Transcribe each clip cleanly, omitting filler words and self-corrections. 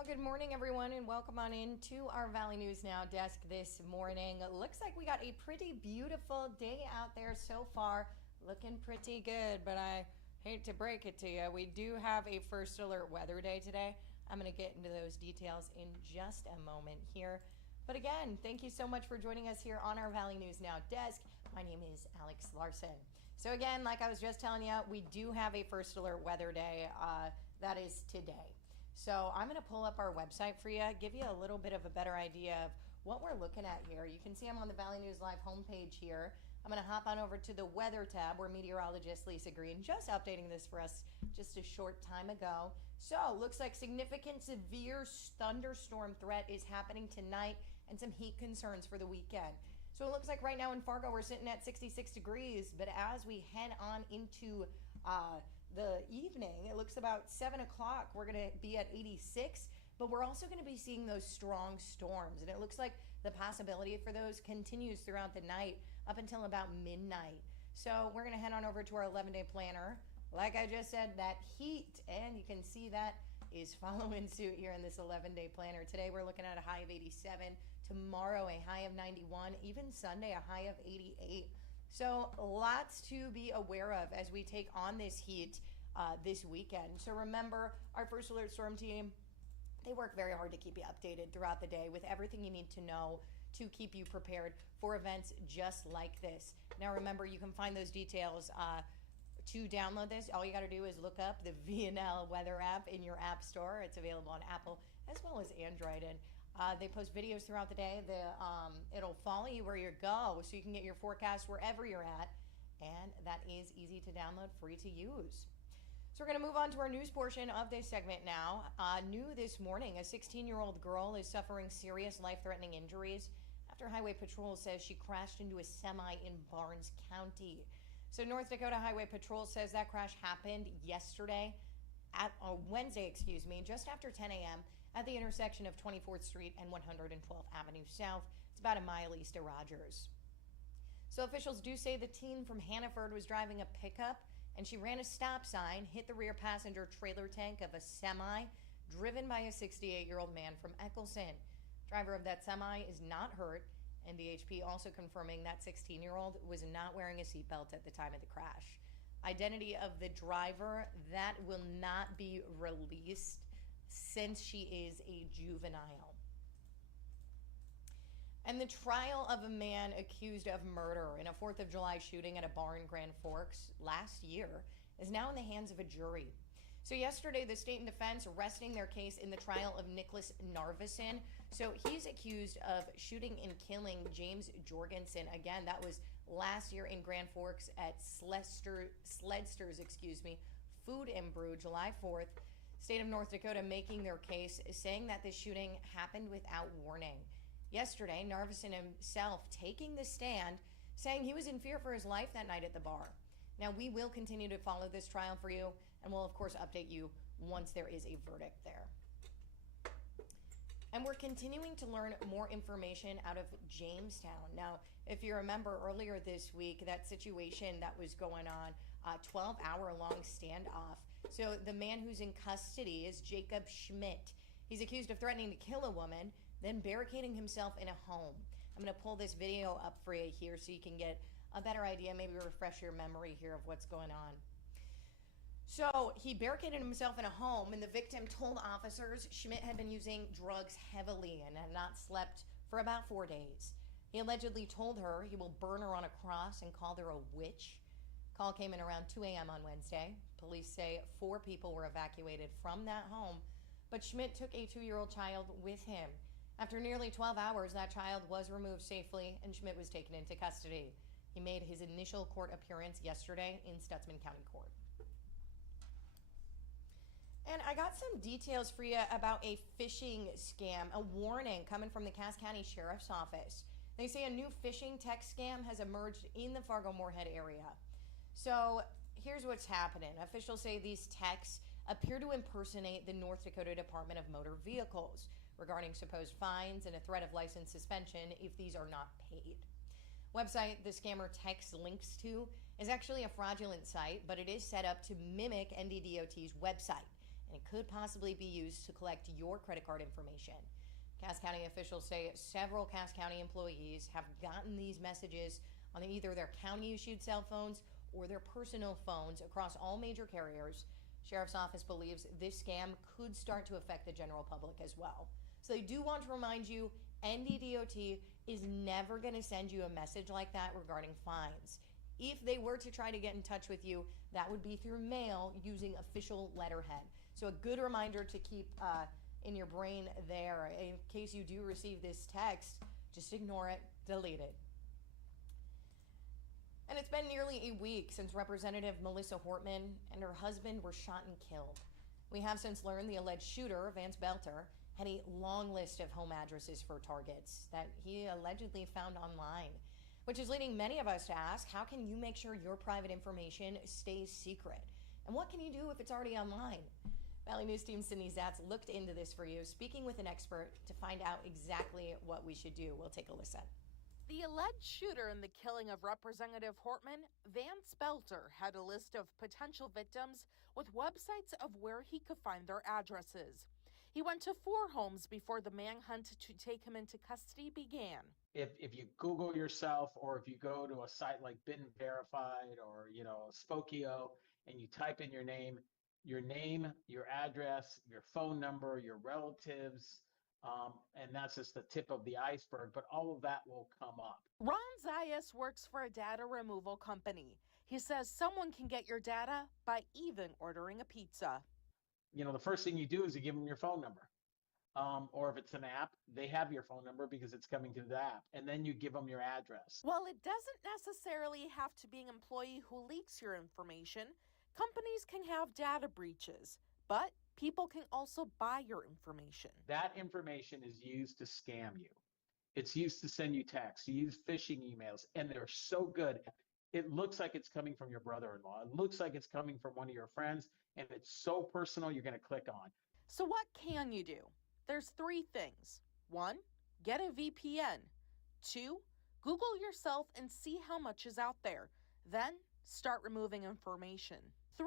Well, good morning, everyone, and welcome on into our Valley News Now desk this morning. It looks like we got a pretty beautiful day out there so far, looking pretty good, but I hate to break it to you. We do have a first alert weather day today. I'm going to get into those details in just a moment here. But again, thank you so much for joining us here on our Valley News Now desk. My name is Alex Larson. So again, like I was just telling you, we do have a first alert weather day. That is today. So I'm going to pull up our website for you, give you a little bit of a better idea of what we're looking at here. You can see I'm on the Valley News Live homepage here. I'm going to hop on over to the weather tab where meteorologist Lisa Green just updating this for us just a short time ago. So looks like significant severe thunderstorm threat is happening tonight and some heat concerns for the weekend. So it looks like right now in Fargo we're sitting at 66 degrees, but as we head on into the evening, it looks about 7 o'clock, we're going to be at 86, but we're also going to be seeing those strong storms, and it looks like the possibility for those continues throughout the night up until about midnight. So we're going to head on over to our 11-day planner. Like I just said, that heat, and you can see that is following suit here in this 11-day planner. Today we're looking at a high of 87, tomorrow a high of 91, even Sunday a high of 88. So lots to be aware of as we take on this heat this weekend. So remember, our first alert storm team, they work very hard to keep you updated throughout the day with everything you need to know to keep you prepared for events just like this. Now remember, you can find those details to download this. All you got to do is look up the VNL weather app in your app store. It's available on Apple as well as Android, and they post videos throughout the day. It'll follow you where you go, so you can get your forecast wherever you're at, and that is easy to download, free to use. So we're going to move on to our news portion of this segment now. New this morning, a 16-year-old girl is suffering serious life-threatening injuries after Highway Patrol says she crashed into a semi in Barnes County. So North Dakota Highway Patrol says that crash happened yesterday, Wednesday, just after 10 a.m. at the intersection of 24th Street and 112th Avenue South. It's about a mile east of Rogers. So officials do say the teen from Hannaford was driving a pickup and she ran a stop sign, hit the rear passenger trailer tank of a semi driven by a 68-year-old man from Eccleston. Driver of that semi is not hurt, and DHP also confirming that 16-year-old was not wearing a seatbelt at the time of the crash. Identity of the driver, that will not be released since she is a juvenile. And the trial of a man accused of murder in a 4th of July shooting at a bar in Grand Forks last year is now in the hands of a jury. So yesterday, the state and defense resting their case in the trial of Nicholas Narveson. So he's accused of shooting and killing James Jorgensen. Again, that was last year in Grand Forks at Sledster's Food and Brew, July 4th. State of North Dakota making their case, saying that this shooting happened without warning. Yesterday, Narveson himself taking the stand, saying he was in fear for his life that night at the bar. Now, we will continue to follow this trial for you, and we'll, of course, update you once there is a verdict there. And we're continuing to learn more information out of Jamestown. Now, if you remember earlier this week, that situation that was going on, 12-hour-long standoff. So the man who's in custody is Jacob Schmidt. He's accused of threatening to kill a woman, then barricading himself in a home. I'm going to pull this video up for you here so you can get a better idea, maybe refresh your memory here of what's going on. So he barricaded himself in a home, and the victim told officers Schmidt had been using drugs heavily and had not slept for about 4 days. He allegedly told her he will burn her on a cross and called her a witch. Call came in around 2 a.m. on Wednesday. Police say 4 people were evacuated from that home, but Schmidt took a 2-year-old child with him. After nearly 12 hours, that child was removed safely, and Schmidt was taken into custody. He made his initial court appearance yesterday in Stutzman County Court. And I got some details for you about a phishing scam, a warning coming from the Cass County Sheriff's Office. They say a new phishing text scam has emerged in the Fargo-Moorhead area. So here's what's happening. Officials say these texts appear to impersonate the North Dakota Department of Motor Vehicles regarding supposed fines and a threat of license suspension if these are not paid. Website the scammer text links to is actually a fraudulent site, but it is set up to mimic NDDOT's website. and it could possibly be used to collect your credit card information. Cass County officials say several Cass County employees have gotten these messages on either their county-issued cell phones or their personal phones across all major carriers. Sheriff's Office believes this scam could start to affect the general public as well. So they do want to remind you, NDDOT is never going to send you a message like that regarding fines. If they were to try to get in touch with you, that would be through mail using official letterhead. So a good reminder to keep in your brain there. In case you do receive this text, just ignore it, delete it. And it's been nearly a week since Representative Melissa Hortman and her husband were shot and killed. We have since learned the alleged shooter, Vance Belter, had a long list of home addresses for targets that he allegedly found online, which is leading many of us to ask, how can you make sure your private information stays secret? And what can you do if it's already online? Valley News Team Sydney Zatz looked into this for you, speaking with an expert to find out exactly what we should do. We'll take a listen. The alleged shooter in the killing of Representative Hortman, Vance Belter, had a list of potential victims with websites of where he could find their addresses. He went to 4 homes before the manhunt to take him into custody began. If you Google yourself, or if you go to a site like Been Verified or, Spokio, and you type in your name, your address, your phone number, your relatives, and that's just the tip of the iceberg, but all of that will come up. Ron Zayas works for a data removal company. He says someone can get your data by even ordering a pizza. The first thing you do is you give them your phone number. Or if it's an app, they have your phone number because it's coming to the app. And then you give them your address. While it doesn't necessarily have to be an employee who leaks your information, companies can have data breaches, but people can also buy your information. That information is used to scam you. It's used to send you texts, you use phishing emails, and they're so good. It looks like it's coming from your brother-in-law. It looks like it's coming from one of your friends, and it's so personal, you're going to click on. So what can you do? There's 3 things. 1, get a VPN. 2, Google yourself and see how much is out there. Then start removing information. 3,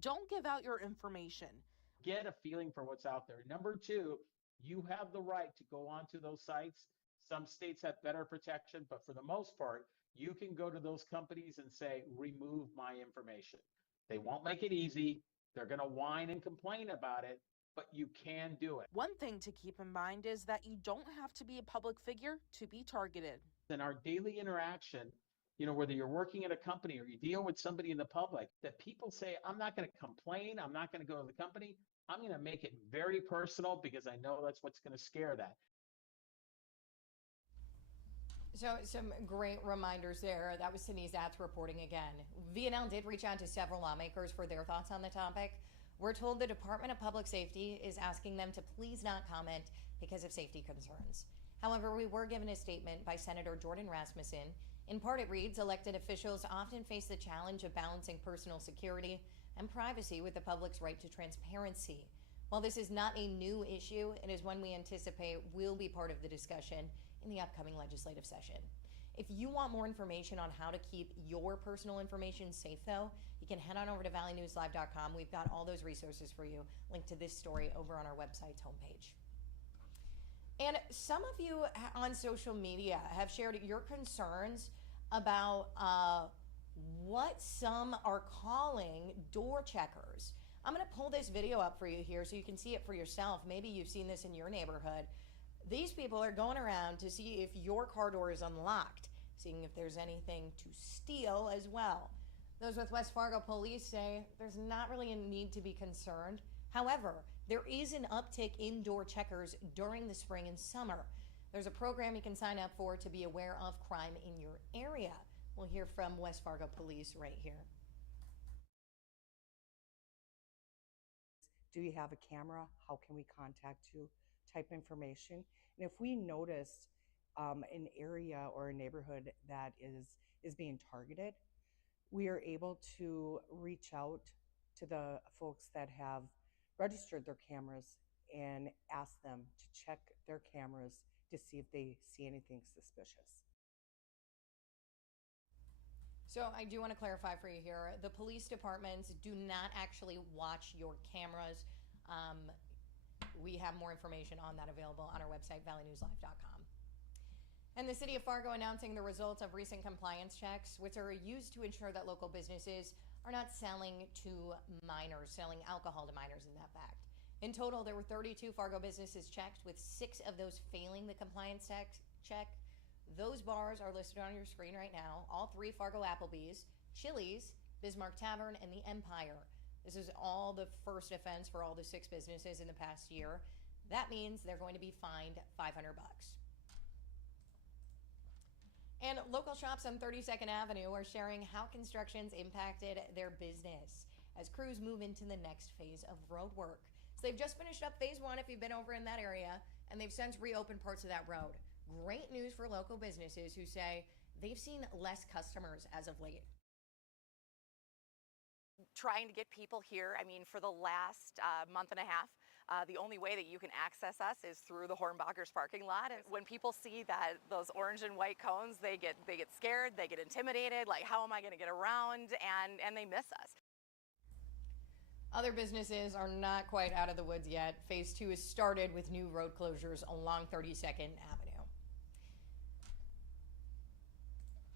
don't give out your information. Get a feeling for what's out there. Number 2, you have the right to go onto those sites. Some states have better protection, but for the most part, you can go to those companies and say, remove my information. They won't make it easy. They're going to whine and complain about it, but you can do it. One thing to keep in mind is that you don't have to be a public figure to be targeted. In our daily interaction, whether you're working at a company or you deal with somebody in the public, that people say, I'm not going to complain. I'm not going to go to the company. I'm going to make it very personal because I know that's what's going to scare that. So some great reminders there. That was Sydney Zatz reporting again. VNL did reach out to several lawmakers for their thoughts on the topic. We're told the Department of Public Safety is asking them to please not comment because of safety concerns. However, we were given a statement by Senator Jordan Rasmussen. In part, it reads, elected officials often face the challenge of balancing personal security and privacy with the public's right to transparency. While this is not a new issue, it is one we anticipate will be part of the discussion in the upcoming legislative session. If you want more information on how to keep your personal information safe, though, you can head on over to valleynewslive.com. We've got all those resources for you, linked to this story over on our website's homepage. And some of you on social media have shared your concerns about what some are calling door checkers. I'm going to pull this video up for you here so you can see it for yourself. Maybe you've seen this in your neighborhood. These people are going around to see if your car door is unlocked, seeing if there's anything to steal as well. Those with West Fargo police say there's not really a need to be concerned. However, there is an uptick in door checkers during the spring and summer. There's a program you can sign up for to be aware of crime in your area. We'll hear from West Fargo police right here. Do you have a camera? How can we contact you? Type information. And if we notice an area or a neighborhood that is being targeted, we are able to reach out to the folks that have registered their cameras and ask them to check their cameras to see if they see anything suspicious. So I do want to clarify for you here, the police departments do not actually watch your cameras. We have more information on that available on our website, valleynewslive.com. And the city of Fargo announcing the results of recent compliance checks, which are used to ensure that local businesses are not selling to minors, selling alcohol to minors in that fact. In total, there were 32 Fargo businesses checked, with 6 of those failing the compliance check. Those bars are listed on your screen right now. All 3 Fargo Applebee's, Chili's, Bismarck Tavern, and the Empire. This is all the first offense for all the 6 businesses in the past year. That means they're going to be fined $500. And local shops on 32nd Avenue are sharing how construction's impacted their business as crews move into the next phase of road work. So they've just finished up phase 1 if you've been over in that area, and they've since reopened parts of that road. Great news for local businesses who say they've seen less customers as of late. Trying to get people here, for the last month and a half, the only way that you can access us is through the Hornbachers parking lot. And when people see those orange and white cones, they get scared, they get intimidated, like, how am I going to get around? And they miss us. Other businesses are not quite out of the woods yet. Phase 2 has started with new road closures along 32nd Avenue.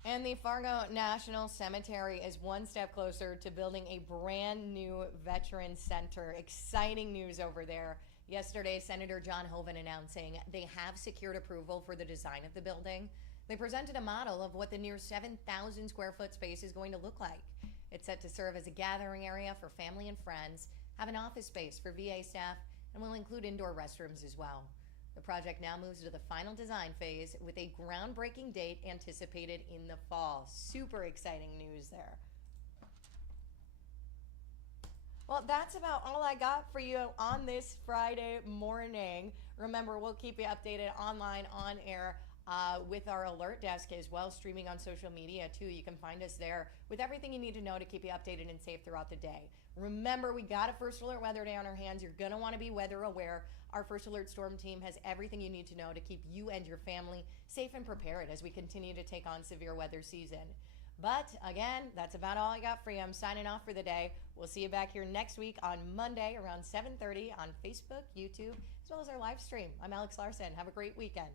And the Fargo National Cemetery is one step closer to building a brand new veteran center. Exciting news over there. Yesterday, Senator John Hoeven announcing they have secured approval for the design of the building. They presented a model of what the near 7,000 square foot space is going to look like. It's set to serve as a gathering area for family and friends, have an office space for VA staff, and will include indoor restrooms as well. The project now moves to the final design phase with a groundbreaking date anticipated in the fall. Super exciting news there. Well, that's about all I got for you on this Friday morning. Remember, we'll keep you updated online, on air, with our alert desk as well, streaming on social media too. You can find us there with everything you need to know to keep you updated and safe throughout the day. Remember, we got a First Alert Weather Day on our hands. You're going to want to be weather aware. Our First Alert Storm team has everything you need to know to keep you and your family safe and prepared as we continue to take on severe weather season. But again, that's about all I got for you. I'm signing off for the day. We'll see you back here next week on Monday around 7:30 on Facebook, YouTube, as well as our live stream. I'm Alex Larson. Have a great weekend.